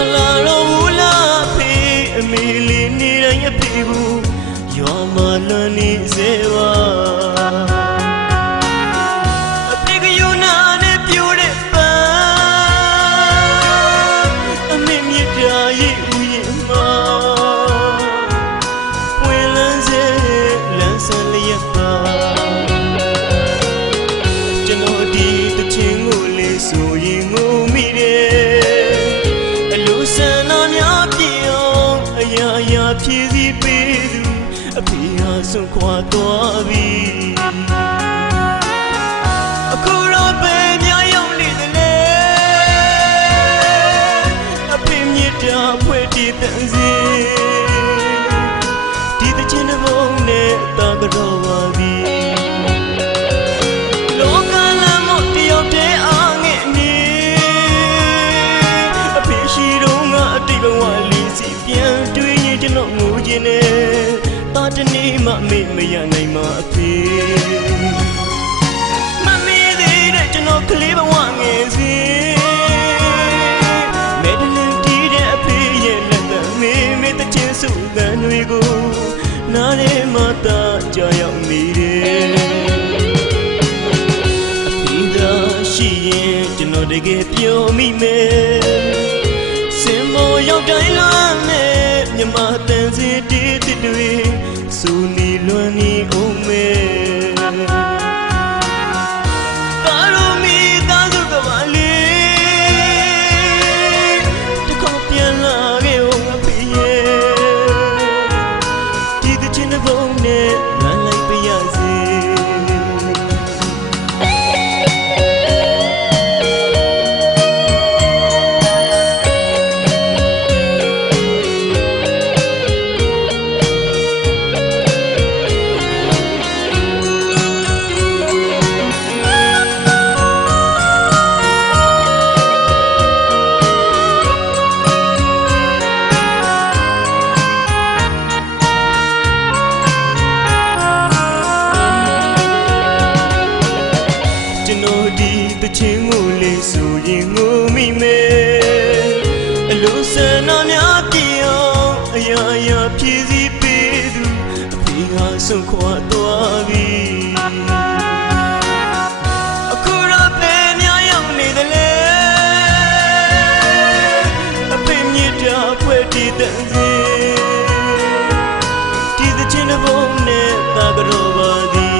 Malaro wula pe amili ni ranya pibu yo malani zewa apik yuna ne pyure pa amin yita yi uye ma welan ze lan san liya pa jano di tu chingu le so yin ngo mi deဖြစ်စီပေးသူအဖေဟာဆုံးခွာသွားပြီအခုတော့ပဲများရောက်နေတယ်လေအဖေမြစ်တာဖွဲ့တည်တန်စီဒီတချင်တဲ့ဘုံနဲ့တာကြောပါပြီလောကလမ်းမတယောက်တည်းအားငယ်နေအဖေရှိတော့ငါအတိတ်ဘဝလေးစီပြန်တွေ့ကျွန်တော်ငိုချင်တယ်တာတနေ့မှမေ့မရနိုင်မှာအဖေမမေ့သေးတဲ့ကျွန်တော်ကလေးဘဝငယ်စဉ်မဲတလင်းတီးတဲ့အဖေရဲ့လက်သက်မေ့မေ့တချင်းစုတန်တွေကိုနားထဲမှာတာကြောက်ရောက်နေတယ်အဖေသာရှိရင်ကျွန်တော်တကယ်ပြောမိမယ်စင်မောရောက်တိုင်းလွမ်းနေမြမတန်စီတီးတီတွေစူနီလွမ်းနေအောင်မဲကာလိုမီသားစုကပါလေတခေါက်ပြန်လာခဲ့အောင်အဖေရဲ့ဒီတချင်တဲ့ဘုံနဲ့လမ်းလိုက်ပြရစေတချင်းကိုလေးဆိုရင်ငိုမိမယ်အလိုဆန္ဒများပြည့်အောင်အရာရာဖြည့်စည်းပေးသူအဖေဟာဆုံးခွာသွားပြီအခုတော့ပဲများရောက်နေတယ်လေအဖေမြစ်တာဖွဲ့တည်တဲ့စီဒီတချင်းတဲ့ဘုံနဲ့တာကြောပါသည်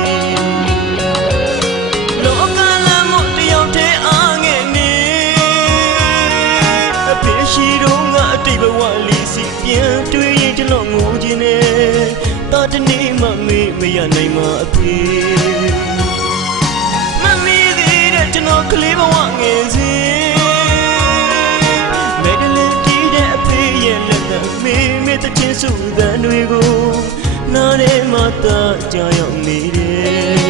ရှိတော့ငါအတိတ်ဘဝလေးစီပြန်တွေ့ရင်ကျွန်တော်ငိုချင်တယ်တာတနေ့မှမေ့မရနိုင်မှာအဖေမမီးသေးတဲ့ကျွန်တော်ကလေးဘဝငယ်စဉ်မဲဒလင်တီးတဲ့အဖေရဲ့လက်သက်မေ့မေ့တချင်းစုသံတွေကိုနားထဲမှာတာကြောက်ရောက်နေတယ်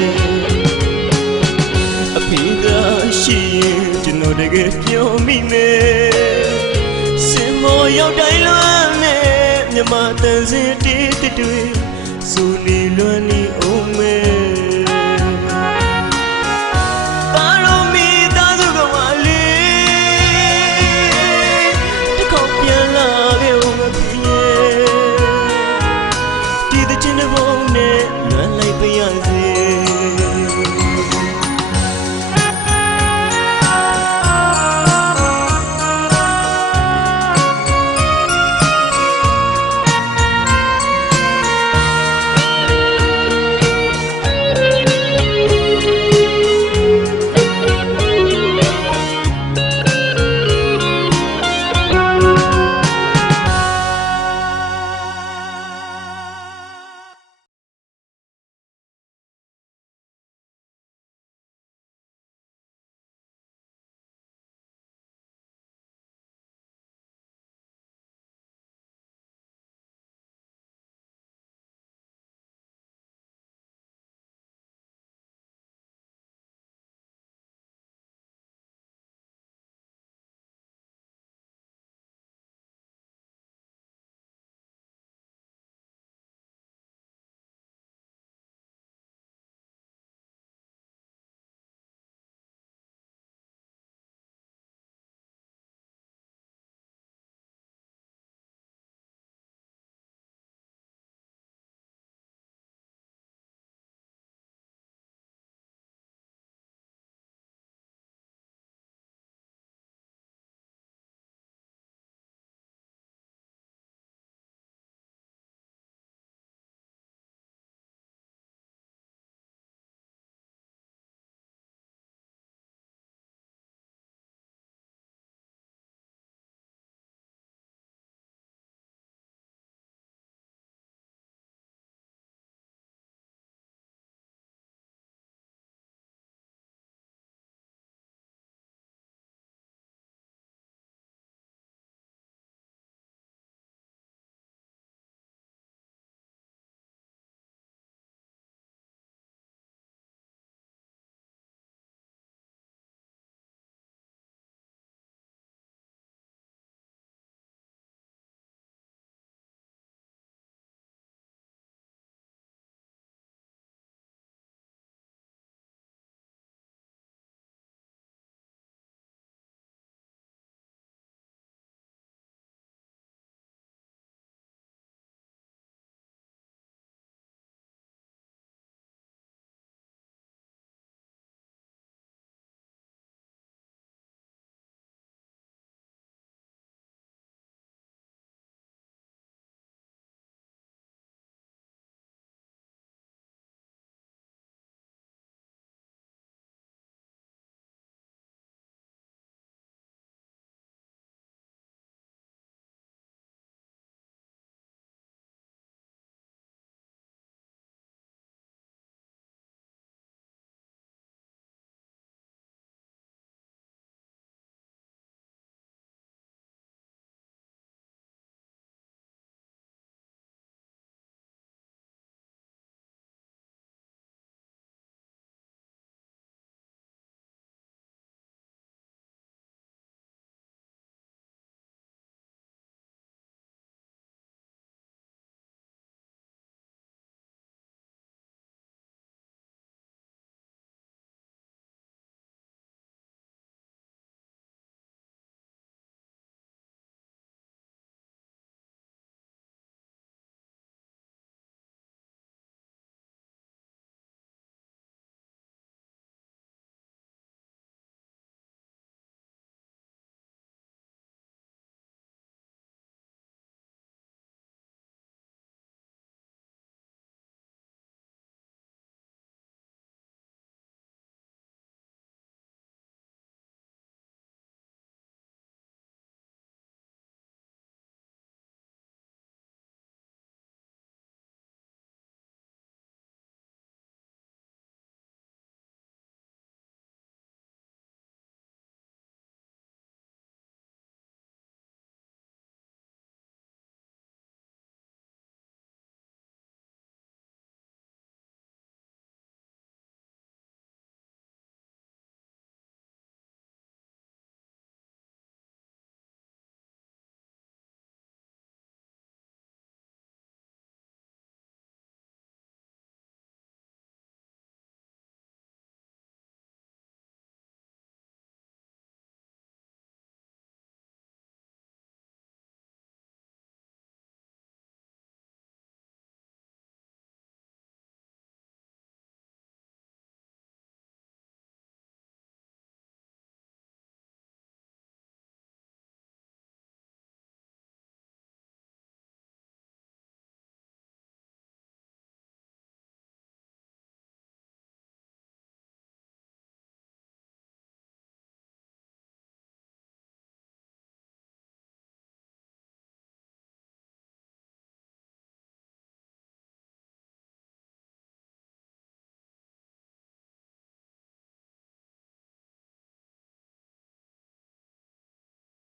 အဖေကရှိရင်ကျွန်တော်တကယ်ပြောမိမယ်မောရောက်တိုင်းလွမ်းနဲ့မြမတန်စင်တီးတွေစူနီလွမ်းနေအောင်မဲ